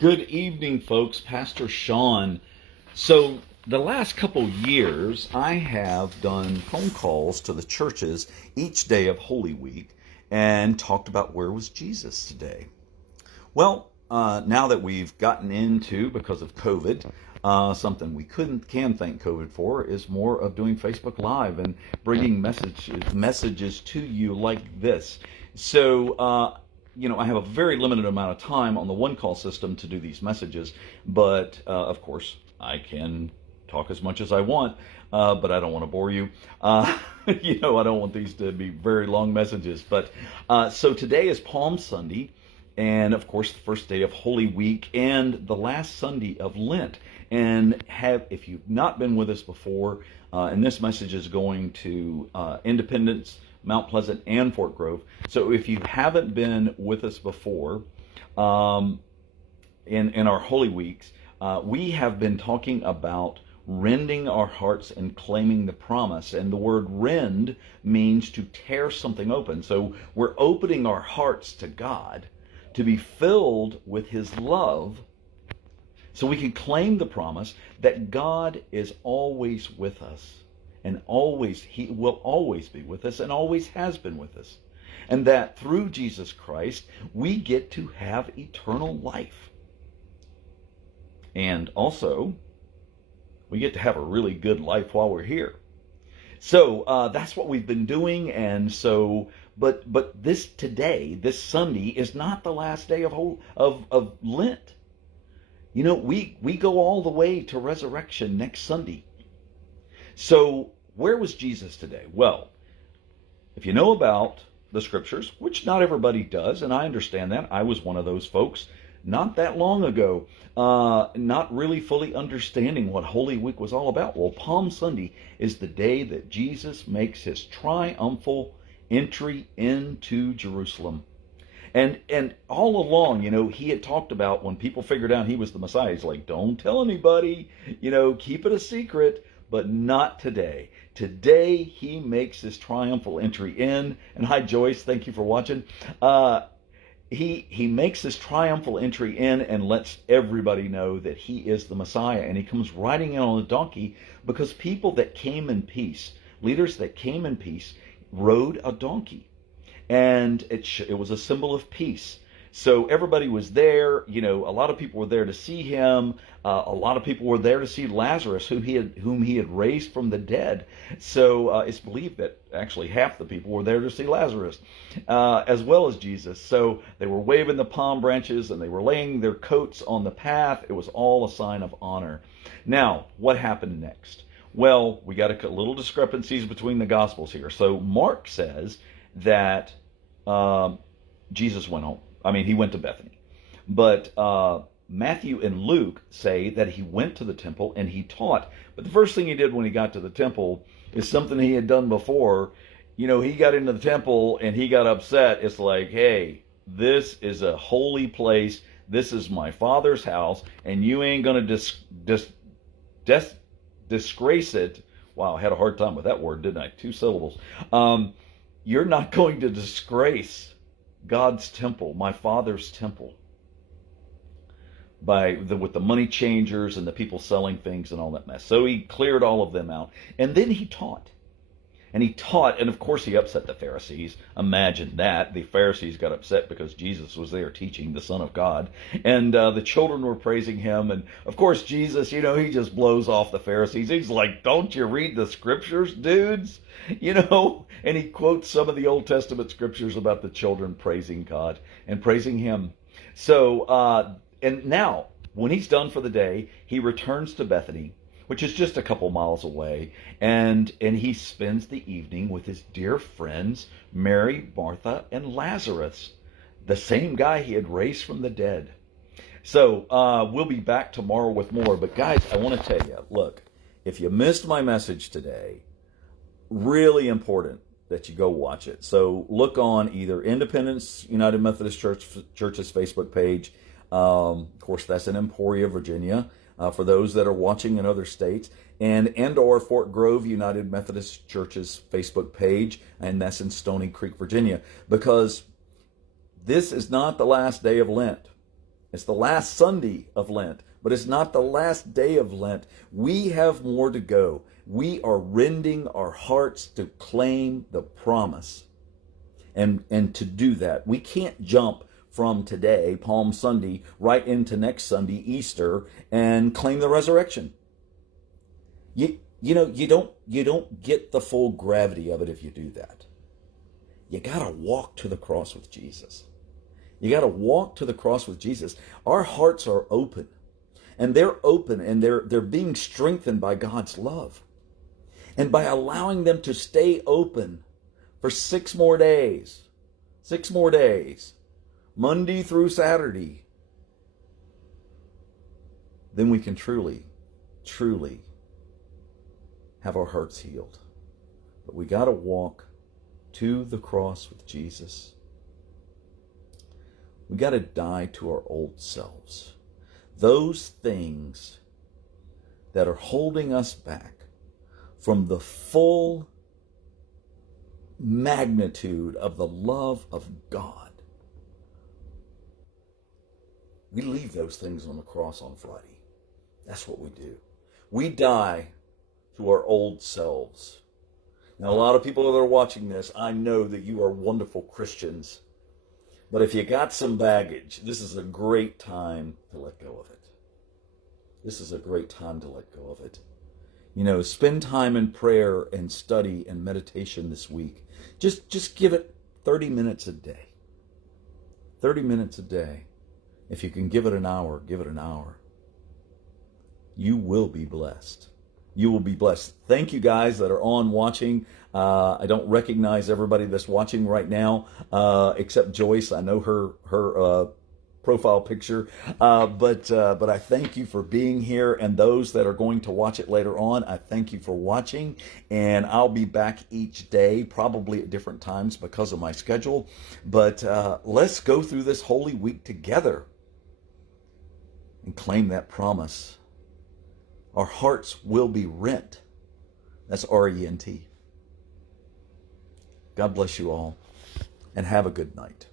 Good evening, folks. Pastor Sean. So, the last couple years, I have done phone calls to the churches each day of Holy Week and talked about where was Jesus today. Well, now that we've gotten into, because of COVID, something we can thank COVID for is more of doing Facebook Live and bringing messages to you like this. So, I have a very limited amount of time on the one call system to do these messages, but of course, I can talk as much as I want, but I don't want to bore you. I don't want these to be very long messages. But so today is Palm Sunday, and of course, the first day of Holy Week and the last Sunday of Lent. And if you've not been with us before, and this message is going to Independence, Mount Pleasant, and Fort Grove. So if you haven't been with us before, in our Holy Weeks, we have been talking about rending our hearts and claiming the promise. And the word rend means to tear something open. So we're opening our hearts to God to be filled with His love so we can claim the promise that God is always with us. And He will always be with us and always has been with us. And that through Jesus Christ, we get to have eternal life. And also, we get to have a really good life while we're here. So that's what we've been doing. And so, but this Sunday, is not the last day of Lent. We go all the way to resurrection next Sunday. So, where was Jesus today? Well, if you know about the scriptures, which not everybody does, and I understand that. I was one of those folks not that long ago, not really fully understanding what Holy Week was all about. Well, Palm Sunday is the day that Jesus makes His triumphal entry into Jerusalem. And all along, He had talked about when people figured out He was the Messiah, He's like, don't tell anybody, keep it a secret. But not today. Today, He makes His triumphal entry in. And hi, Joyce. Thank you for watching. He makes His triumphal entry in and lets everybody know that He is the Messiah. And He comes riding in on a donkey because people that came in peace, leaders that came in peace, rode a donkey. And it was a symbol of peace. So everybody was there. A lot of people were there to see Him. A lot of people were there to see Lazarus, whom he had raised from the dead. So it's believed that actually half the people were there to see Lazarus, as well as Jesus. So they were waving the palm branches and they were laying their coats on the path. It was all a sign of honor. Now, what happened next? Well, we got a little discrepancies between the Gospels here. So Mark says that Jesus went home. He went to Bethany. But Matthew and Luke say that He went to the temple and He taught. But the first thing He did when He got to the temple is something He had done before. He got into the temple and He got upset. It's like, hey, this is a holy place. This is my Father's house, and you ain't going to disgrace it. Wow, I had a hard time with that word, didn't I? 2 syllables. You're not going to disgrace God's temple, my Father's temple, with the money changers and the people selling things and all that mess. So He cleared all of them out. And then He taught. And of course He upset the Pharisees. Imagine that. The Pharisees got upset because Jesus was there teaching, the Son of God. And the children were praising Him. And of course Jesus, He just blows off the Pharisees. He's like, don't you read the scriptures, dudes? And He quotes some of the Old Testament scriptures about the children praising God and praising Him. So, and now, when He's done for the day, He returns to Bethany, which is just a couple miles away, and He spends the evening with His dear friends, Mary, Martha, and Lazarus, the same guy He had raised from the dead. So we'll be back tomorrow with more. But guys, I want to tell you, look, if you missed my message today, really important that you go watch it. So look on either Independence United Methodist Church's Facebook page. Of course, that's in Emporia, Virginia. For those that are watching in other states, and/or Fort Grove United Methodist Church's Facebook page, and that's in Stony Creek, Virginia, because this is not the last day of Lent. It's the last Sunday of Lent, but it's not the last day of Lent. We have more to go. We are rending our hearts to claim the promise. And to do that, we can't jump from today, Palm Sunday, right into next Sunday, Easter, and claim the resurrection. You don't get the full gravity of it if you do that. You got to walk to the cross with Jesus. You got to walk to the cross with Jesus. Our hearts are open, and they're open, and they're being strengthened by God's love. And by allowing them to stay open for 6 more days, Monday through Saturday, then we can truly have our hearts healed. But we got to walk to the cross with Jesus. We got to die to our old selves. Those things that are holding us back from the full magnitude of the love of God. We leave those things on the cross on Friday. That's what we do. We die to our old selves. Now, a lot of people that are watching this, I know that you are wonderful Christians. But if you got some baggage, this is a great time to let go of it. This is a great time to let go of it. Spend time in prayer and study and meditation this week. Just give it 30 minutes a day. 30 minutes a day. If you can give it an hour, give it an hour. You will be blessed. You will be blessed. Thank you guys that are on watching. I don't recognize everybody that's watching right now, except Joyce. I know her profile picture, but I thank you for being here, and those that are going to watch it later on, I thank you for watching, and I'll be back each day, probably at different times because of my schedule, but let's go through this Holy Week together and claim that promise. Our hearts will be rent. That's R-E-N-T. God bless you all, and have a good night.